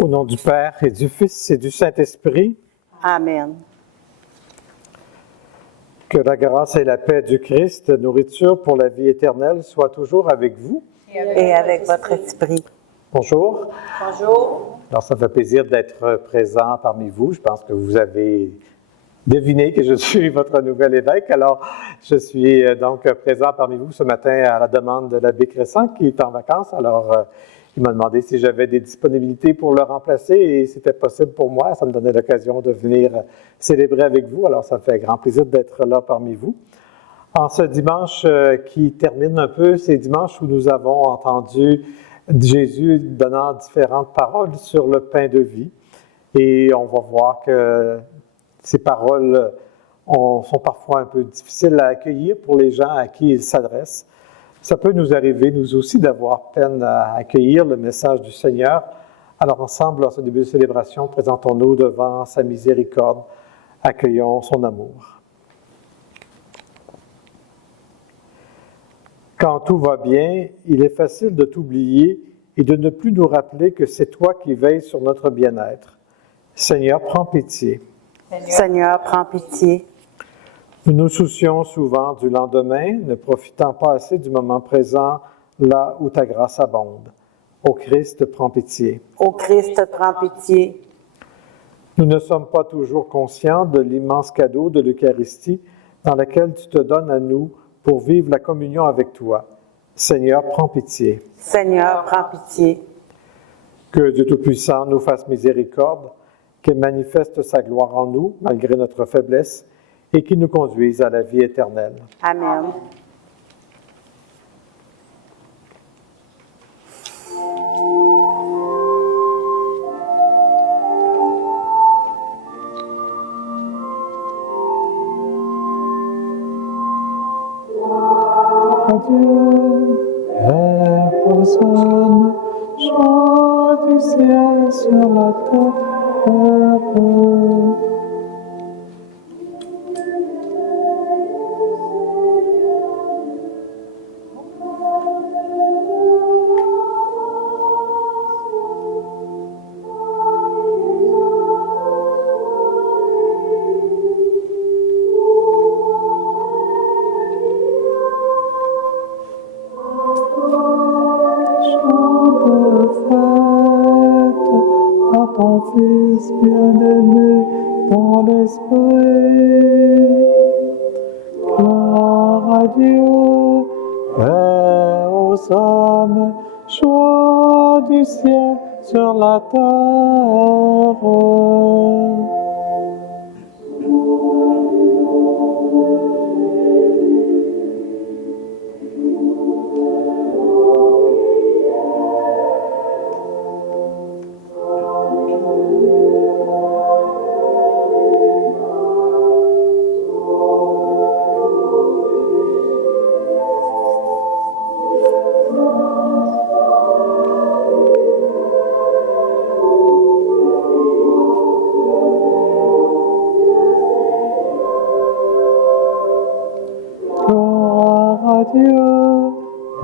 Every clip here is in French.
Au nom du Père et du Fils et du Saint-Esprit. Amen. Que la grâce et la paix du Christ, nourriture pour la vie éternelle, soient toujours avec vous. Et avec votre esprit. Bonjour. Bonjour. Alors, ça me fait plaisir d'être présent parmi vous. Je pense que vous avez deviné que je suis votre nouvel évêque. Alors, je suis donc présent parmi vous ce matin à la demande de l'abbé Crescent qui est en vacances. Alors, il m'a demandé si j'avais des disponibilités pour le remplacer et c'était possible pour moi. Ça me donnait l'occasion de venir célébrer avec vous. Alors, ça me fait grand plaisir d'être là parmi vous. En ce dimanche qui termine un peu, ces dimanches où nous avons entendu Jésus donnant différentes paroles sur le pain de vie. Et on va voir que ces paroles sont parfois un peu difficiles à accueillir pour les gens à qui il s'adresse. Ça peut nous arriver, nous aussi, d'avoir peine à accueillir le message du Seigneur. Alors ensemble, en ce début de célébration, présentons-nous devant sa miséricorde, accueillons son amour. Quand tout va bien, il est facile de t'oublier et de ne plus nous rappeler que c'est toi qui veilles sur notre bien-être. Seigneur, prends pitié. Seigneur, prends pitié. Nous nous soucions souvent du lendemain, ne profitant pas assez du moment présent, là où ta grâce abonde. Ô Christ, prends pitié. Ô Christ, prends pitié. Nous ne sommes pas toujours conscients de l'immense cadeau de l'Eucharistie dans laquelle tu te donnes à nous pour vivre la communion avec toi. Seigneur, prends pitié. Seigneur, prends pitié. Que Dieu Tout-Puissant nous fasse miséricorde, qu'il manifeste sa gloire en nous, malgré notre faiblesse, et qui nous conduise à la vie éternelle. Amen. Adieu, Père aux hommes, joie du ciel sur la terre. Fils bien-aimé dans l'esprit. Gloire à Dieu, paix aux hommes, joie du ciel sur la terre. Dieu,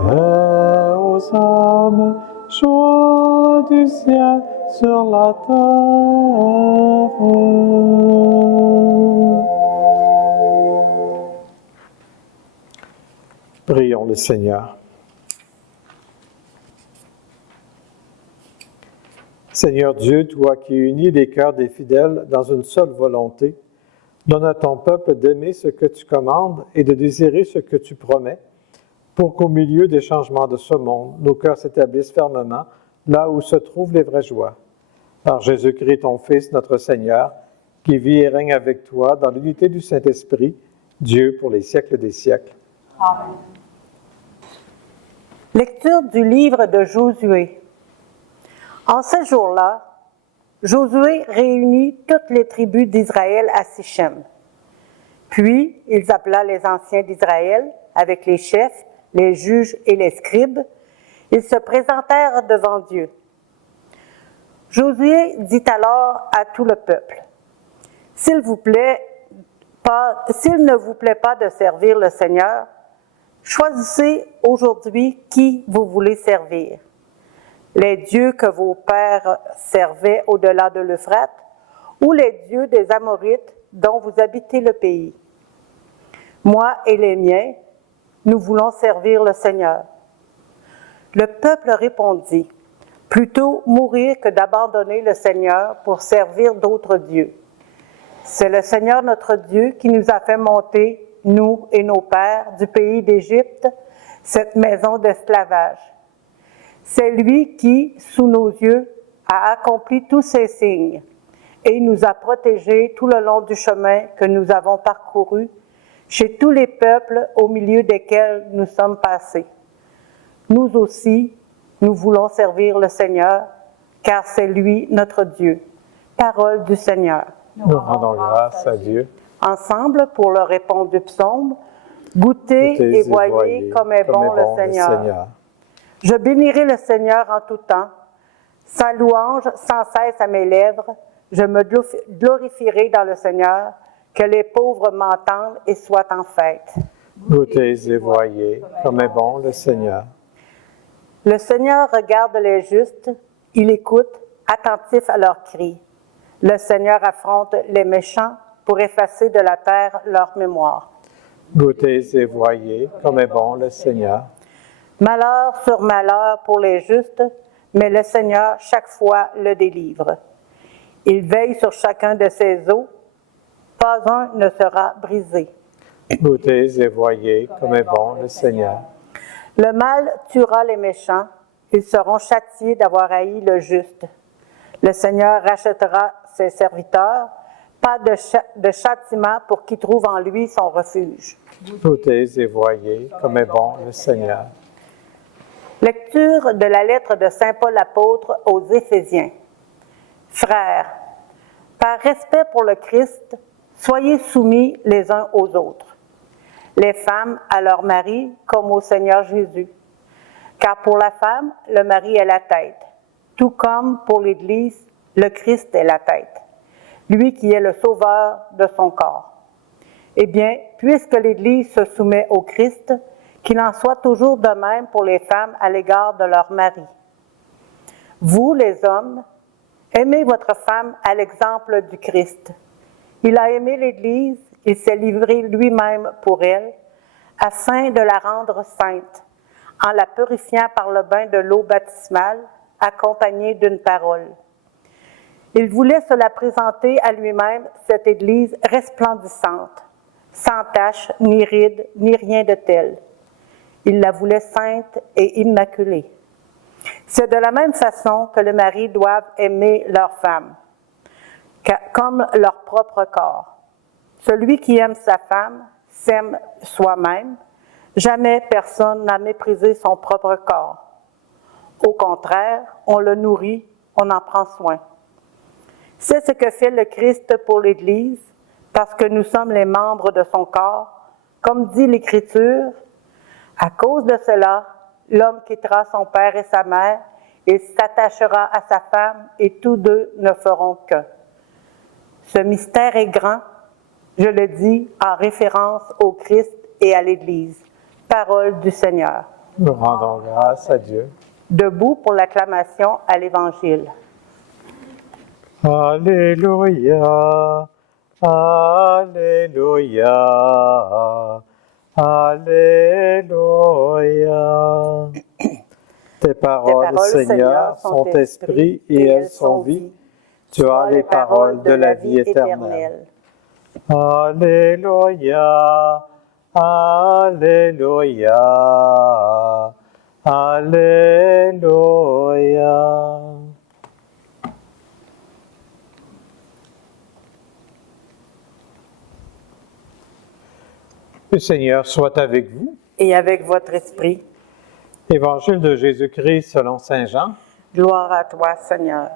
paix aux hommes, joie du ciel sur la terre. Prions le Seigneur. Seigneur Dieu, toi qui unis les cœurs des fidèles dans une seule volonté, donne à ton peuple d'aimer ce que tu commandes et de désirer ce que tu promets, pour qu'au milieu des changements de ce monde, nos cœurs s'établissent fermement là où se trouvent les vraies joies. Par Jésus-Christ, ton Fils, notre Seigneur, qui vit et règne avec toi dans l'unité du Saint-Esprit, Dieu pour les siècles des siècles. Amen. Lecture du livre de Josué. En ce jour-là, Josué réunit toutes les tribus d'Israël à Sichem. Puis, il appela les anciens d'Israël avec les chefs, les juges et les scribes. Ils se présentèrent devant Dieu. Josué dit alors à tout le peuple, « S'il ne vous plaît pas de servir le Seigneur, choisissez aujourd'hui qui vous voulez servir. les dieux que vos pères servaient au-delà de l'Euphrate, ou les dieux des Amorites dont vous habitez le pays. Moi et les miens, nous voulons servir le Seigneur. » Le peuple répondit, « Plutôt mourir que d'abandonner le Seigneur pour servir d'autres dieux. C'est le Seigneur notre Dieu qui nous a fait monter, nous et nos pères, du pays d'Égypte, cette maison d'esclavage. C'est lui qui, sous nos yeux, a accompli tous ces signes et nous a protégés tout le long du chemin que nous avons parcouru, chez tous les peuples au milieu desquels nous sommes passés. Nous aussi, nous voulons servir le Seigneur, car c'est lui notre Dieu. » Parole du Seigneur. Nous rendons grâce à Dieu. Ensemble, pour le répondre du psaume, goûtez et voyez comme est bon le Seigneur. Je bénirai le Seigneur en tout temps. Sa louange sans cesse à mes lèvres. Je me glorifierai dans le Seigneur. Que les pauvres m'entendent et soient en fête. Goûtez et voyez comme est bon le Seigneur. Le Seigneur regarde les justes. Il écoute, attentif à leurs cris. Le Seigneur affronte les méchants pour effacer de la terre leur mémoire. Goûtez et voyez comme est bon le Seigneur. Malheur sur malheur pour les justes, mais le Seigneur chaque fois le délivre. Il veille sur chacun de ses os, pas un ne sera brisé. Goûtez et voyez comme est bon le Seigneur. Le mal tuera les méchants, ils seront châtiés d'avoir haï le juste. Le Seigneur rachètera ses serviteurs, pas de châtiment pour qui trouve en lui son refuge. Goûtez et voyez comme est bon le Seigneur. Lecture de la lettre de saint Paul apôtre aux Éphésiens. Frères, par respect pour le Christ, soyez soumis les uns aux autres. Les femmes à leur mari comme au Seigneur Jésus. Car pour la femme, le mari est la tête, tout comme pour l'Église, le Christ est la tête, lui qui est le sauveur de son corps. Eh bien, puisque l'Église se soumet au Christ, qu'il en soit toujours de même pour les femmes à l'égard de leur mari. Vous, les hommes, aimez votre femme à l'exemple du Christ. Il a aimé l'Église, il s'est livré lui-même pour elle, afin de la rendre sainte, en la purifiant par le bain de l'eau baptismale, accompagnée d'une parole. Il voulait se la présenter à lui-même, cette Église resplendissante, sans tache, ni ride, ni rien de tel. Il la voulait sainte et immaculée. C'est de la même façon que les maris doivent aimer leur femme, comme leur propre corps. Celui qui aime sa femme s'aime soi-même. Jamais personne n'a méprisé son propre corps. Au contraire, on le nourrit, on en prend soin. C'est ce que fait le Christ pour l'Église, parce que nous sommes les membres de son corps. Comme dit l'Écriture, à cause de cela, l'homme quittera son père et sa mère et s'attachera à sa femme et tous deux ne feront qu'un. Ce mystère est grand, je le dis en référence au Christ et à l'Église. Parole du Seigneur. Nous rendons grâce à Dieu. Debout pour l'acclamation à l'Évangile. Alléluia, Alléluia, Alléluia. Tes paroles, Seigneur, sont esprit et elles sont vie. Tu as les paroles de la vie éternelle. Alléluia, Alléluia, Alléluia. Le Seigneur soit avec vous. Et avec votre esprit. Évangile de Jésus-Christ selon saint Jean. Gloire à toi, Seigneur.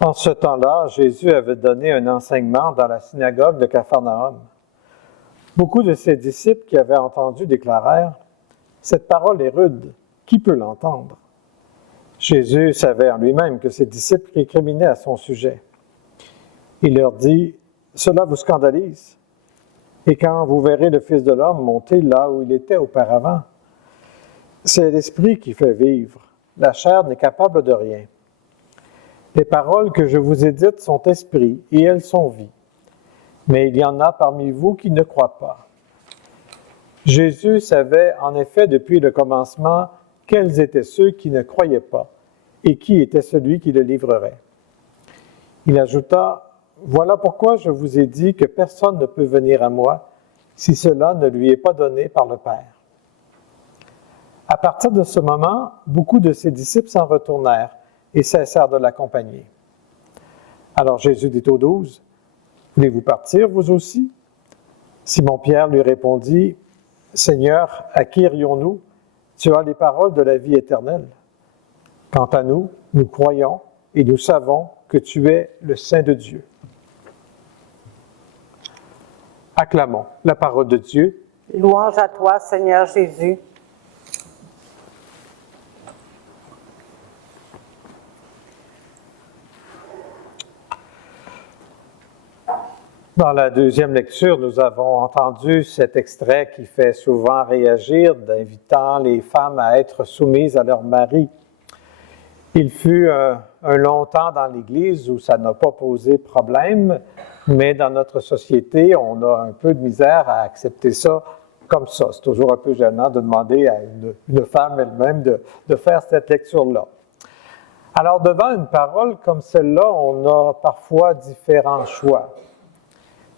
En ce temps-là, Jésus avait donné un enseignement dans la synagogue de Capharnaüm. Beaucoup de ses disciples qui avaient entendu déclarèrent « Cette parole est rude, qui peut l'entendre ?» Jésus savait en lui-même que ses disciples récriminaient à son sujet. Il leur dit « Cela vous scandalise. Et quand vous verrez le Fils de l'homme monter là où il était auparavant, C'est l'Esprit qui fait vivre. La chair n'est capable de rien. Les paroles que je vous ai dites sont esprit et elles sont vie. Mais il y en a parmi vous qui ne croient pas. Jésus savait en effet depuis le commencement quels étaient ceux qui ne croyaient pas et qui était celui qui le livrerait. Il ajouta, « Voilà pourquoi je vous ai dit que personne ne peut venir à moi si cela ne lui est pas donné par le Père. » À partir de ce moment, beaucoup de ses disciples s'en retournèrent et cessèrent de l'accompagner. Alors Jésus dit aux 12, « Voulez-vous partir, vous aussi? » Simon-Pierre lui répondit, « Seigneur, à qui irions-nous? Tu as les paroles de la vie éternelle. Quant à nous, nous croyons et nous savons que tu es le Saint de Dieu. » Acclamons la parole de Dieu. Louange à toi, Seigneur Jésus. Dans la deuxième lecture, nous avons entendu cet extrait qui fait souvent réagir, d'invitant les femmes à être soumises à leur mari. Il fut un long temps dans l'Église où ça n'a pas posé problème, mais dans notre société, on a un peu de misère à accepter ça comme ça. C'est toujours un peu gênant de demander à une femme elle-même de faire cette lecture-là. Alors, devant une parole comme celle-là, on a parfois différents choix.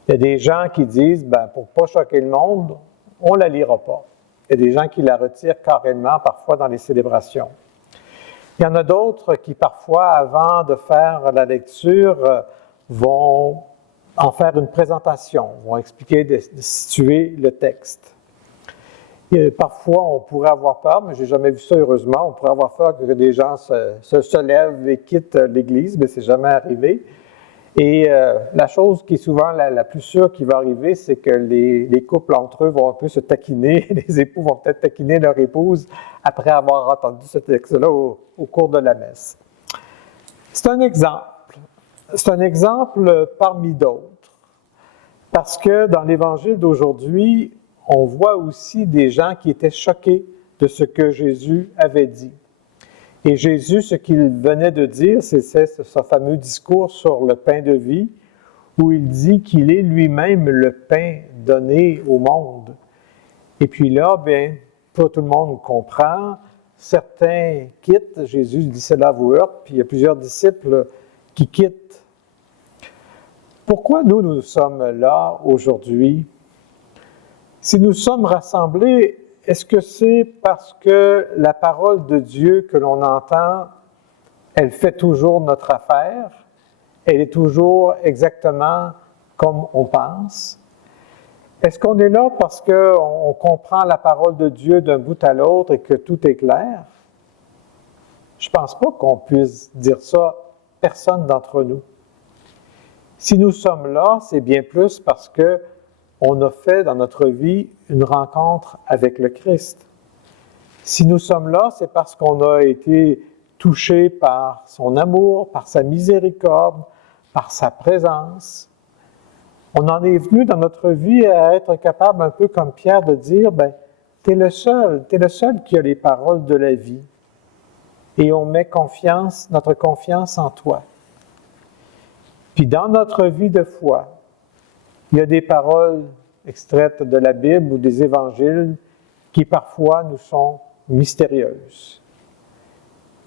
Il y a des gens qui disent, pour ne pas choquer le monde, on ne la lira pas. Il y a des gens qui la retirent carrément, parfois dans les célébrations. Il y en a d'autres qui, parfois, avant de faire la lecture, vont en faire une présentation, vont expliquer, de situer le texte. Et parfois, on pourrait avoir peur, mais je n'ai jamais vu ça, heureusement, on pourrait avoir peur que des gens se lèvent et quittent l'Église, mais ce n'est jamais arrivé. Et la chose qui est souvent la plus sûre qui va arriver, c'est que les couples entre eux vont un peu se taquiner, les époux vont peut-être taquiner leur épouse après avoir entendu ce texte-là au cours de la messe. C'est un exemple parmi d'autres, parce que dans l'Évangile d'aujourd'hui, on voit aussi des gens qui étaient choqués de ce que Jésus avait dit. Et Jésus, ce qu'il venait de dire, c'est ce fameux discours sur le pain de vie, où il dit qu'il est lui-même le pain donné au monde. Et puis là, pas tout le monde comprend. Certains quittent, Jésus dit cela vous heurte, puis il y a plusieurs disciples qui quittent. Pourquoi nous sommes là aujourd'hui? Si nous sommes rassemblés, est-ce que c'est parce que la parole de Dieu que l'on entend, elle fait toujours notre affaire? Elle est toujours exactement comme on pense? Est-ce qu'on est là parce qu'on comprend la parole de Dieu d'un bout à l'autre et que tout est clair? Je ne pense pas qu'on puisse dire ça, personne d'entre nous. Si nous sommes là, c'est bien plus parce que on a fait dans notre vie une rencontre avec le Christ. Si nous sommes là, c'est parce qu'on a été touchés par son amour, par sa miséricorde, par sa présence. On en est venu dans notre vie à être capable, un peu comme Pierre, de dire, t'es le seul qui a les paroles de la vie. Et on met notre confiance en toi. Puis dans notre vie de foi, il y a des paroles extraites de la Bible ou des évangiles qui parfois nous sont mystérieuses.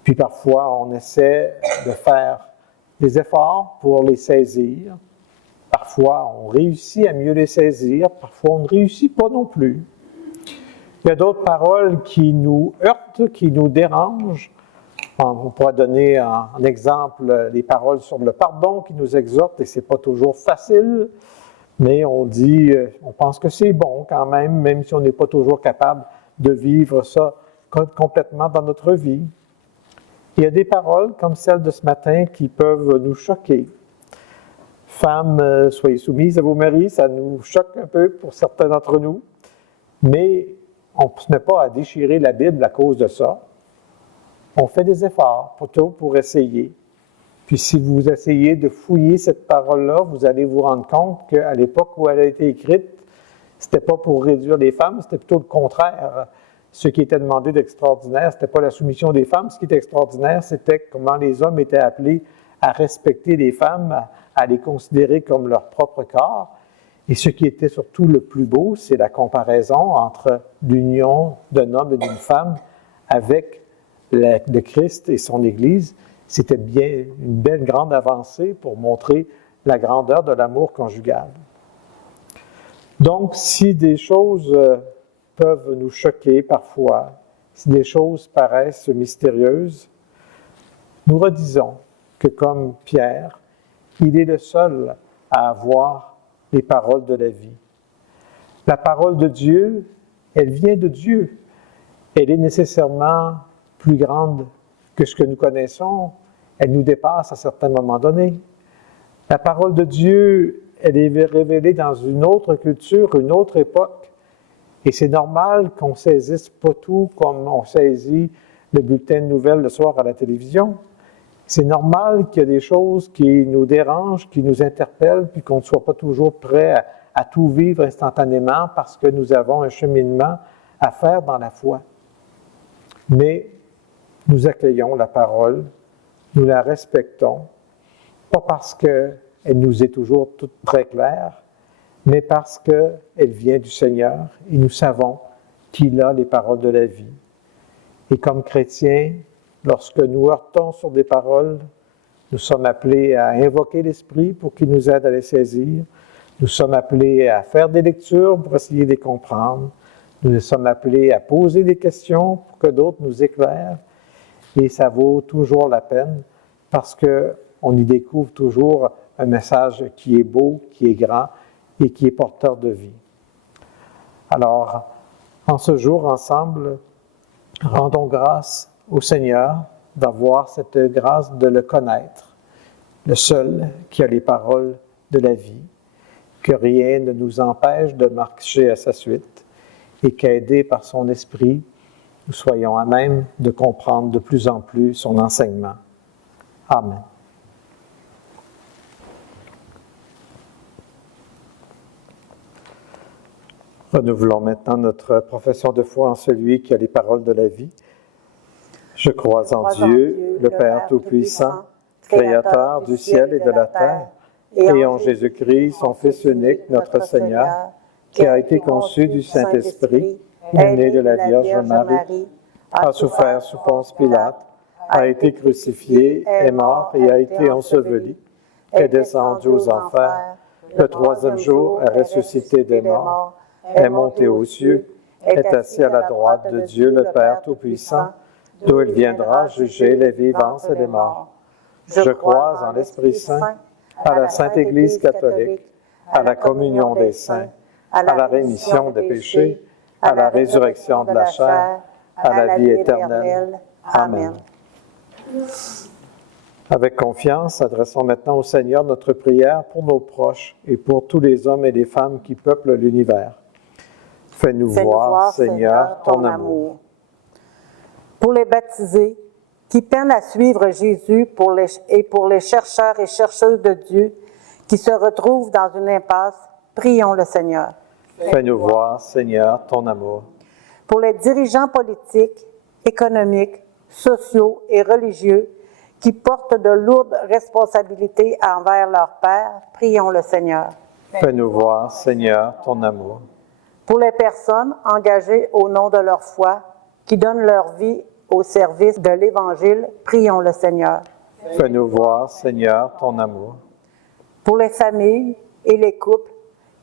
Puis parfois, on essaie de faire des efforts pour les saisir. Parfois, on réussit à mieux les saisir. Parfois, on ne réussit pas non plus. Il y a d'autres paroles qui nous heurtent, qui nous dérangent. On pourrait donner en exemple les paroles sur le pardon qui nous exhortent, et ce n'est pas toujours facile. Mais on pense que c'est bon quand même si on n'est pas toujours capable de vivre ça complètement dans notre vie. Il y a des paroles comme celle de ce matin qui peuvent nous choquer. Femmes, soyez soumises à vos maris, ça nous choque un peu pour certains d'entre nous, mais on ne se met pas à déchirer la Bible à cause de ça. On fait des efforts pour essayer. Puis si vous essayez de fouiller cette parole-là, vous allez vous rendre compte qu'à l'époque où elle a été écrite, c'était pas pour réduire les femmes, c'était plutôt le contraire. ce qui était demandé d'extraordinaire, ce n'était pas la soumission des femmes. Ce qui était extraordinaire, c'était comment les hommes étaient appelés à respecter les femmes, à les considérer comme leur propre corps. Et ce qui était surtout le plus beau, c'est la comparaison entre l'union d'un homme et d'une femme avec le Christ et son Église. C'était bien une belle grande avancée pour montrer la grandeur de l'amour conjugal. Donc, si des choses peuvent nous choquer parfois, si des choses paraissent mystérieuses, nous redisons que comme Pierre, il est le seul à avoir les paroles de la vie. La parole de Dieu, elle vient de Dieu. Elle est nécessairement plus grande que ce que nous connaissons. Elle nous dépasse à certains moments donnés. La parole de Dieu, elle est révélée dans une autre culture, une autre époque. Et c'est normal qu'on ne saisisse pas tout comme on saisit le bulletin de nouvelles le soir à la télévision. C'est normal qu'il y a des choses qui nous dérangent, qui nous interpellent, puis qu'on ne soit pas toujours prêt à tout vivre instantanément parce que nous avons un cheminement à faire dans la foi. Mais nous accueillons la parole, nous la respectons, pas parce qu'elle nous est toujours toute très claire, mais parce qu'elle vient du Seigneur et nous savons qu'il a les paroles de la vie. Et comme chrétiens, lorsque nous heurtons sur des paroles, nous sommes appelés à invoquer l'Esprit pour qu'il nous aide à les saisir. Nous sommes appelés à faire des lectures pour essayer de les comprendre. Nous sommes appelés à poser des questions pour que d'autres nous éclairent. Et ça vaut toujours la peine parce qu'on y découvre toujours un message qui est beau, qui est grand et qui est porteur de vie. Alors, en ce jour, ensemble, rendons grâce au Seigneur d'avoir cette grâce de le connaître, le seul qui a les paroles de la vie, que rien ne nous empêche de marcher à sa suite et qu'aidés par son esprit, nous soyons à même de comprendre de plus en plus son enseignement. Amen. Renouvelons maintenant notre profession de foi en celui qui a les paroles de la vie. Je crois en Dieu, le Père Tout-Puissant, Créateur du ciel et de la terre, et en Jésus-Christ, son Fils unique, notre Seigneur, qui a été conçu du Saint-Esprit, né de la Vierge Marie, a souffert sous Ponce Pilate, a été crucifié, est mort et a été enseveli, est descendu aux enfers, le troisième jour est ressuscité des morts, est monté aux cieux, est assis à la droite de Dieu le Père Tout-Puissant, d'où il viendra juger les vivants et les morts. Je crois en l'Esprit Saint, à la Sainte Église catholique, à la communion des saints, à la rémission des péchés, à la résurrection de la chair, à la vie éternelle. Amen. Avec confiance, adressons maintenant au Seigneur notre prière pour nos proches et pour tous les hommes et les femmes qui peuplent l'univers. Fais-nous voir, Seigneur, ton amour. Pour les baptisés qui peinent à suivre Jésus et pour les chercheurs et chercheuses de Dieu qui se retrouvent dans une impasse, prions le Seigneur. Fais-nous voir, Seigneur, ton amour. Pour les dirigeants politiques, économiques, sociaux et religieux qui portent de lourdes responsabilités envers leur Père, prions le Seigneur. Fais-nous voir, Seigneur, ton amour. Pour les personnes engagées au nom de leur foi, qui donnent leur vie au service de l'Évangile, prions le Seigneur. Fais-nous voir, Seigneur, ton amour. Pour les familles et les couples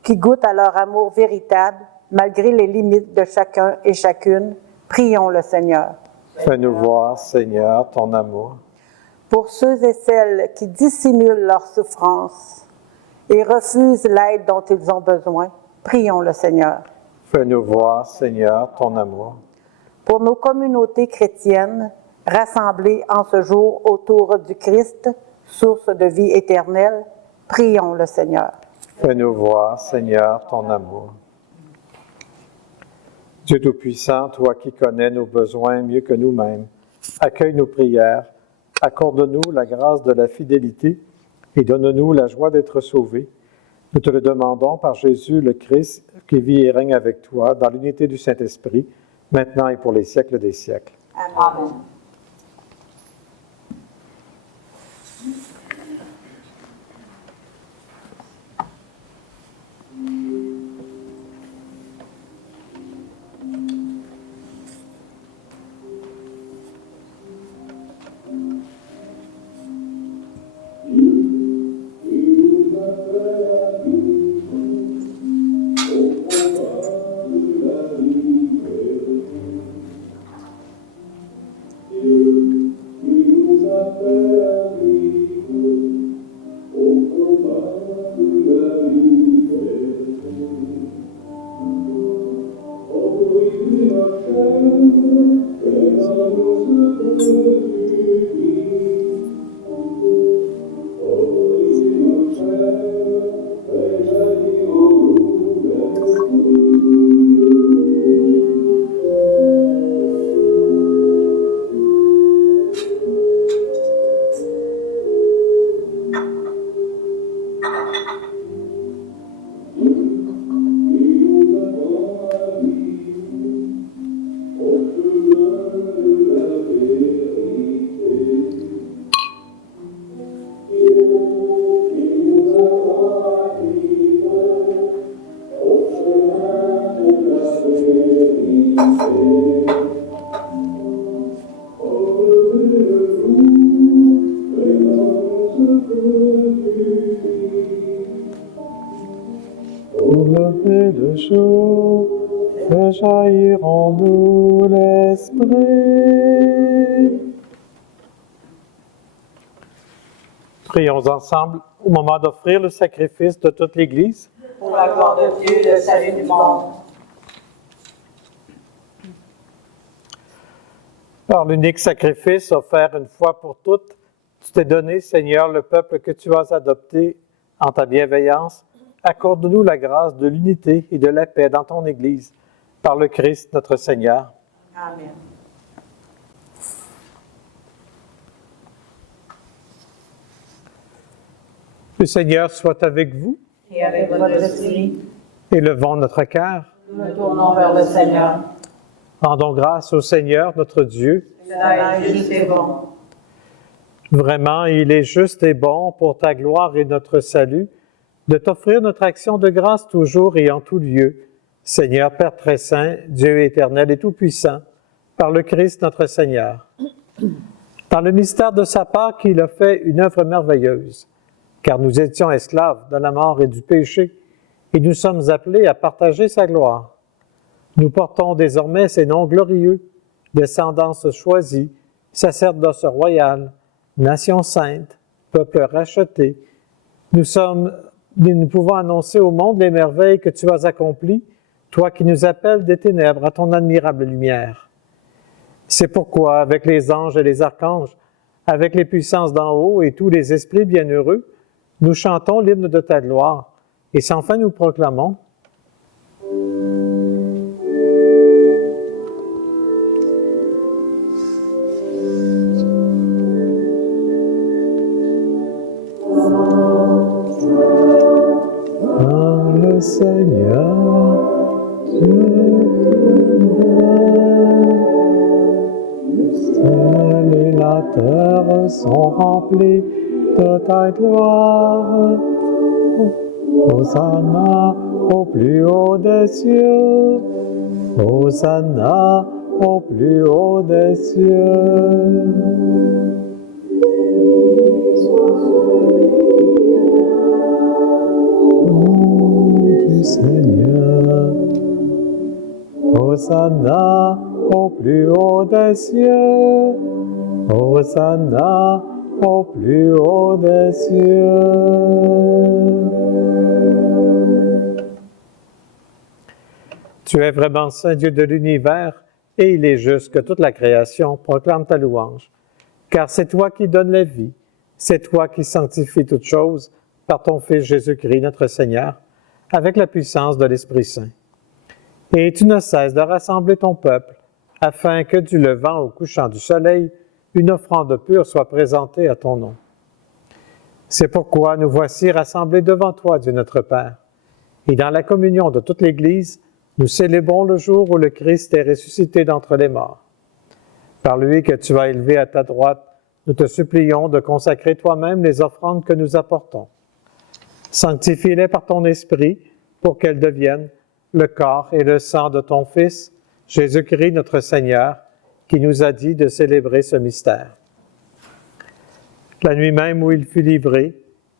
qui goûtent à leur amour véritable, malgré les limites de chacun et chacune, prions le Seigneur. Fais-nous voir, Seigneur, ton amour. Pour ceux et celles qui dissimulent leur souffrance et refusent l'aide dont ils ont besoin, prions le Seigneur. Fais-nous voir, Seigneur, ton amour. Pour nos communautés chrétiennes, rassemblées en ce jour autour du Christ, source de vie éternelle, prions le Seigneur. Fais-nous voir, Seigneur, ton amour. Dieu Tout-Puissant, toi qui connais nos besoins mieux que nous-mêmes, accueille nos prières, accorde-nous la grâce de la fidélité et donne-nous la joie d'être sauvés. Nous te le demandons par Jésus le Christ, qui vit et règne avec toi dans l'unité du Saint-Esprit, maintenant et pour les siècles des siècles. Amen. Au lever le jour, fais jaillir en nous l'esprit. Prions ensemble au moment d'offrir le sacrifice de toute l'Église. Pour la gloire de Dieu et le salut du monde. Par l'unique sacrifice offert une fois pour toutes, tu t'es donné, Seigneur, le peuple que tu as adopté en ta bienveillance. Accorde-nous la grâce de l'unité et de la paix dans ton Église, par le Christ notre Seigneur. Amen. Le Seigneur soit avec vous. Et avec votre esprit, Élevons notre cœur. nous nous tournons vers le Seigneur. Rendons grâce au Seigneur, notre Dieu. Cela est juste et bon. Vraiment, il est juste et bon pour ta gloire et notre salut de t'offrir notre action de grâce toujours et en tout lieu. Seigneur Père très saint, Dieu éternel et tout-puissant, par le Christ notre Seigneur. Dans le mystère de sa part qu'il a fait une œuvre merveilleuse, car nous étions esclaves de la mort et du péché, et nous sommes appelés à partager sa gloire. Nous portons désormais ces noms glorieux, descendance choisie, sacerdoce royal, nation sainte, peuple racheté. Nous pouvons annoncer au monde les merveilles que tu as accomplies, toi qui nous appelles des ténèbres à ton admirable lumière. C'est pourquoi, avec les anges et les archanges, avec les puissances d'en haut et tous les esprits bienheureux, nous chantons l'hymne de ta gloire, et sans fin nous proclamons: le Seigneur, Dieu le ciel et la terre sont remplis de ta gloire. Hosanna au plus haut des cieux, Hosanna au plus haut des cieux. Du Seigneur, Hosanna au plus haut des cieux, Hosanna au plus haut des cieux. Tu es vraiment saint Dieu de l'univers, et il est juste que toute la création proclame ta louange. Car c'est toi qui donnes la vie, c'est toi qui sanctifies toutes choses par ton Fils Jésus-Christ, notre Seigneur, avec la puissance de l'Esprit Saint. Et tu ne cesses de rassembler ton peuple, afin que du levant au couchant du soleil, une offrande pure soit présentée à ton nom. C'est pourquoi nous voici rassemblés devant toi, Dieu notre Père, et dans la communion de toute l'Église, Nous célébrons le jour où le Christ est ressuscité d'entre les morts. Par lui que tu as élevé à ta droite, nous te supplions de consacrer toi-même les offrandes que nous apportons. Sanctifie-les par ton Esprit pour qu'elles deviennent le corps et le sang de ton Fils, Jésus-Christ notre Seigneur, qui nous a dit de célébrer ce mystère. La nuit même où il fut livré,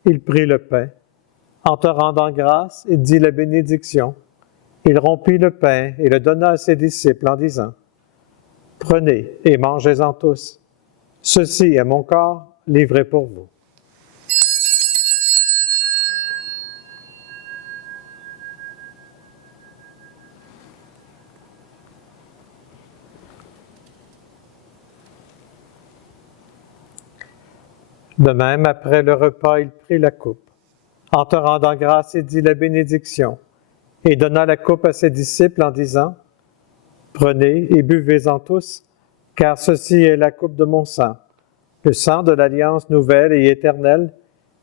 il prit le pain. En te rendant grâce, il dit la bénédiction. Il rompit le pain et le donna à ses disciples en disant, « Prenez et mangez-en tous. Ceci est mon corps livré pour vous. » De même, après le repas, il prit la coupe. En te rendant grâce, il dit la bénédiction et donna la coupe à ses disciples en disant, « Prenez et buvez-en tous, car ceci est la coupe de mon sang, le sang de l'alliance nouvelle et éternelle,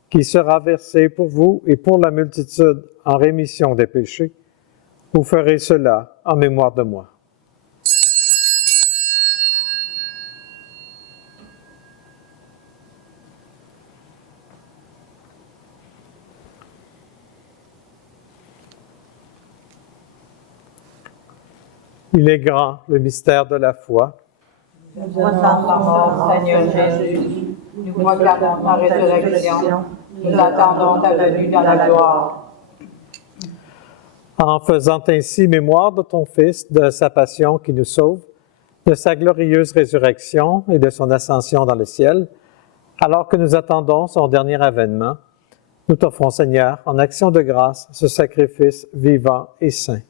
qui sera versé pour vous et pour la multitude en rémission des péchés. Vous ferez cela en mémoire de moi. » Il est grand, le mystère de la foi. Nous attendons ta mort, Seigneur Jésus. Nous regardons ta résurrection. Nous attendons ta venue dans la gloire. En faisant ainsi mémoire de ton Fils, de sa passion qui nous sauve, de sa glorieuse résurrection et de son ascension dans le ciel, alors que nous attendons son dernier avènement, nous t'offrons, Seigneur, en action de grâce, ce sacrifice vivant et saint.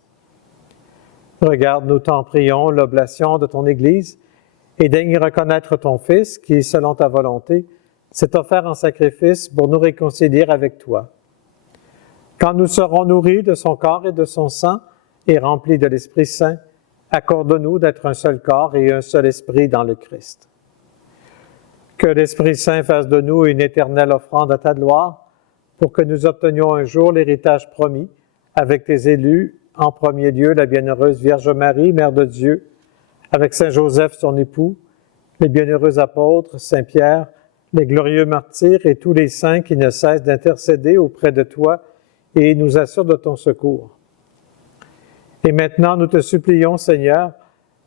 Regarde, nous t'en prions, l'oblation de ton Église, et daigne reconnaître ton Fils, qui, selon ta volonté, s'est offert en sacrifice pour nous réconcilier avec toi. Quand nous serons nourris de son corps et de son sang, et remplis de l'Esprit Saint, accorde-nous d'être un seul corps et un seul esprit dans le Christ. Que l'Esprit Saint fasse de nous une éternelle offrande à ta gloire, pour que nous obtenions un jour l'héritage promis, avec tes élus, en premier lieu la bienheureuse Vierge Marie, Mère de Dieu, avec Saint Joseph, son époux, les bienheureux apôtres, Saint Pierre, les glorieux martyrs et tous les saints qui ne cessent d'intercéder auprès de toi et nous assurent de ton secours. Et maintenant, nous te supplions, Seigneur,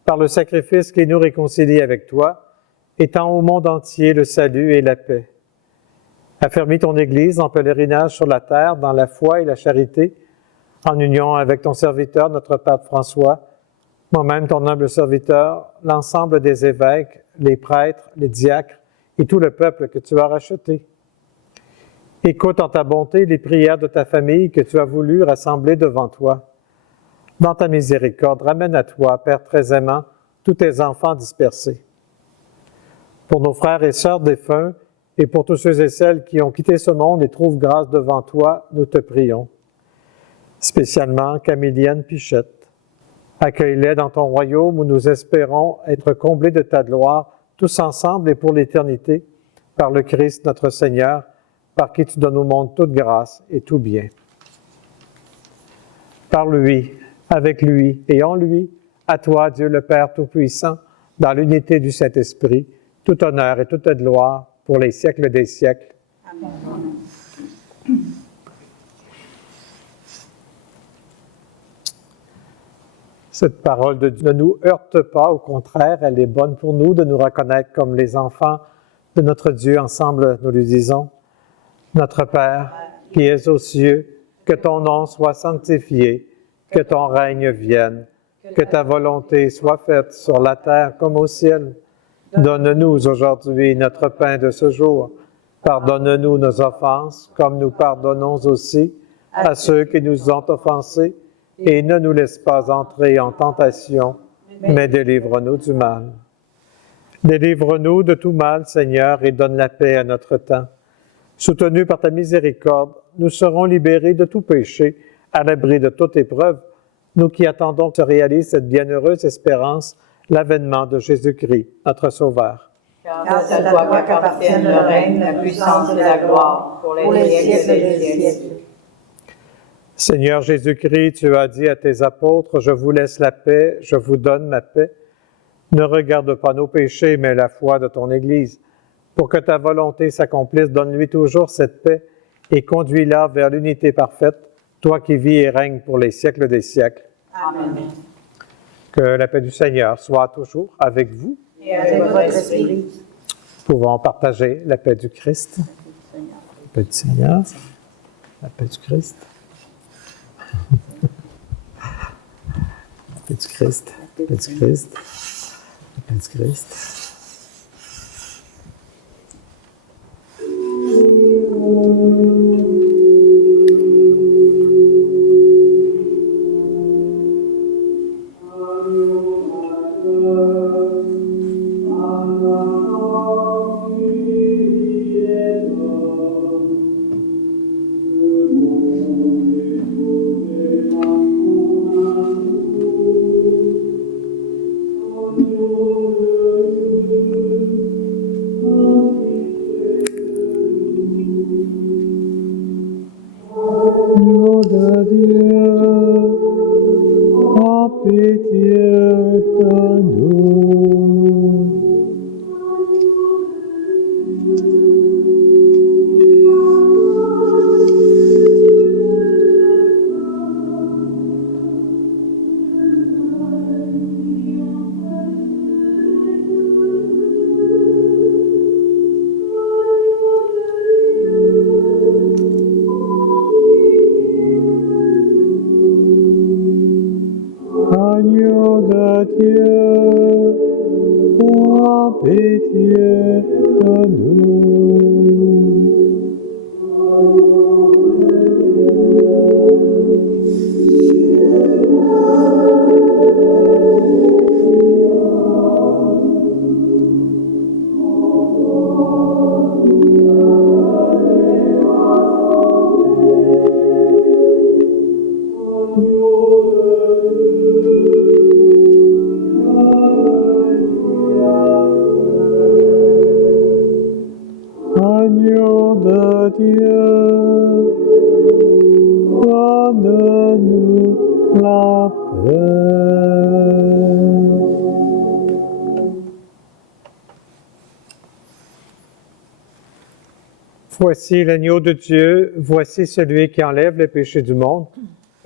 par le sacrifice qui nous réconcilie avec toi, étends au monde entier le salut et la paix. Affermis ton Église en pèlerinage sur la terre, dans la foi et la charité, en union avec ton serviteur, notre Pape François, moi-même ton humble serviteur, l'ensemble des évêques, les prêtres, les diacres et tout le peuple que tu as racheté. Écoute en ta bonté les prières de ta famille que tu as voulu rassembler devant toi. Dans ta miséricorde, ramène à toi, Père très aimant, tous tes enfants dispersés. Pour nos frères et sœurs défunts et pour tous ceux et celles qui ont quitté ce monde et trouvent grâce devant toi, nous te prions. Spécialement Camilienne Pichette. Accueille-les dans ton royaume où nous espérons être comblés de ta gloire, tous ensemble et pour l'éternité, par le Christ notre Seigneur, par qui tu donnes au monde toute grâce et tout bien. Par lui, avec lui et en lui, à toi, Dieu le Père Tout-Puissant, dans l'unité du Saint-Esprit, tout honneur et toute gloire pour les siècles des siècles. Amen. Cette parole de Dieu ne nous heurte pas, au contraire, elle est bonne pour nous de nous reconnaître comme les enfants de notre Dieu. Ensemble, nous lui disons, « Notre Père, qui es aux cieux, que ton nom soit sanctifié, que ton règne vienne, que ta volonté soit faite sur la terre comme au ciel. Donne-nous aujourd'hui notre pain de ce jour. Pardonne-nous nos offenses, comme nous pardonnons aussi à ceux qui nous ont offensés. Et ne nous laisse pas entrer en tentation, mais délivre-nous du mal. Délivre-nous de tout mal, Seigneur, et donne la paix à notre temps. Soutenus par ta miséricorde, nous serons libérés de tout péché, à l'abri de toute épreuve, nous qui attendons que se réalise cette bienheureuse espérance, l'avènement de Jésus-Christ, notre Sauveur. Car c'est à toi qu'appartiennent le règne, la puissance et la gloire, pour les siècles des siècles. Seigneur Jésus-Christ, tu as dit à tes apôtres, « Je vous laisse la paix, je vous donne ma paix. » Ne regarde pas nos péchés, mais la foi de ton Église. Pour que ta volonté s'accomplisse, donne-lui toujours cette paix et conduis-la vers l'unité parfaite, toi qui vis et règnes pour les siècles des siècles. Amen. Que la paix du Seigneur soit toujours avec vous. Et avec votre esprit. Nous pouvons partager la paix du Christ. La paix du Seigneur. La paix du Christ. La paix du Christ. La paix du Christ. La paix du Christ. Voici l'agneau de Dieu, voici celui qui enlève les péchés du monde.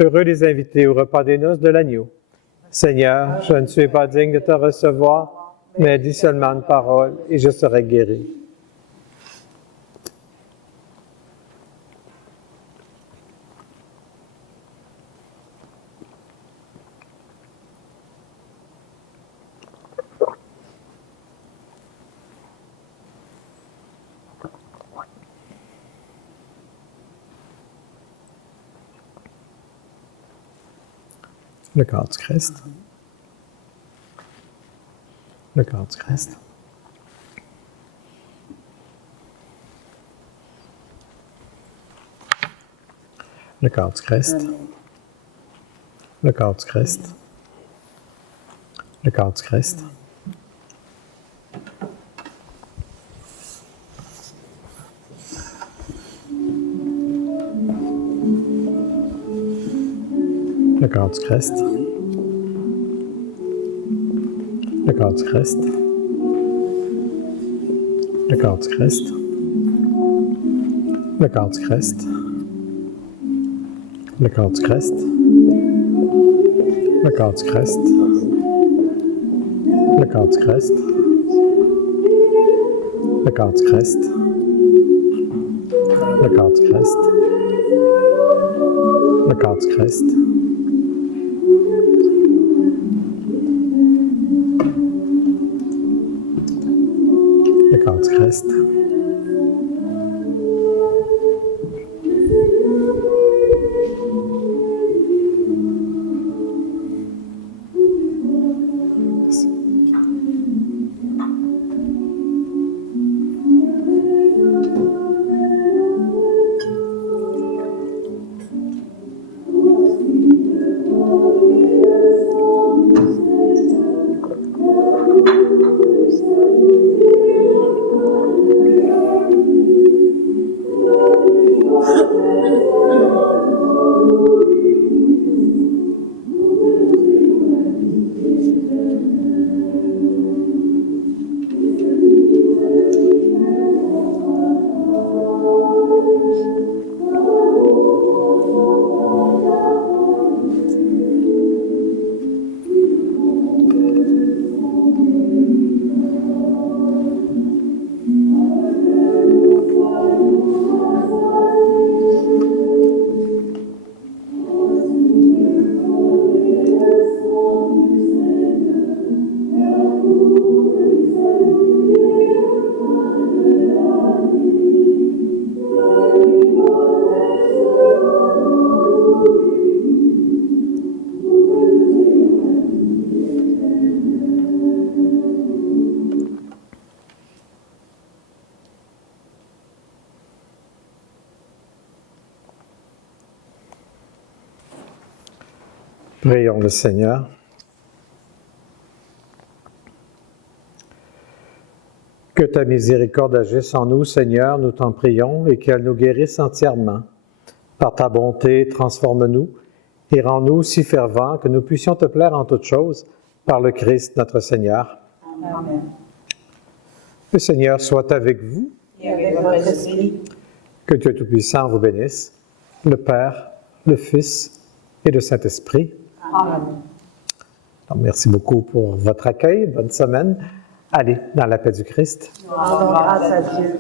Heureux les invités au repas des noces de l'agneau. Seigneur, je ne suis pas digne de te recevoir, mais dis seulement une parole et je serai guéri. Le corps du Christ. Le corps du Christ. Le corps du Christ. Le corps du Christ. Le corps du Christ. Le corps du Christ. Le corps du Christ. Le corps du Christ. Le corps du Christ. Le corps du Christ. Le corps du Christ. Le corps du Christ. Le corps du Christ. Le corps du Christ. Le corps du Christ. Le corps du Christ. Prions le Seigneur. Que ta miséricorde agisse en nous, Seigneur, nous t'en prions, et qu'elle nous guérisse entièrement. Par ta bonté, transforme-nous et rends-nous si fervents que nous puissions te plaire en toutes choses par le Christ notre Seigneur. Amen. Le Seigneur soit avec vous. Et avec votre esprit. Que Dieu Tout-Puissant vous bénisse, le Père, le Fils et le Saint-Esprit. Amen. Alors, merci beaucoup pour votre accueil. Bonne semaine. Allez, dans la paix du Christ. Rendons grâce à Dieu.